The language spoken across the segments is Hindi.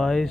22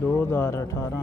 2018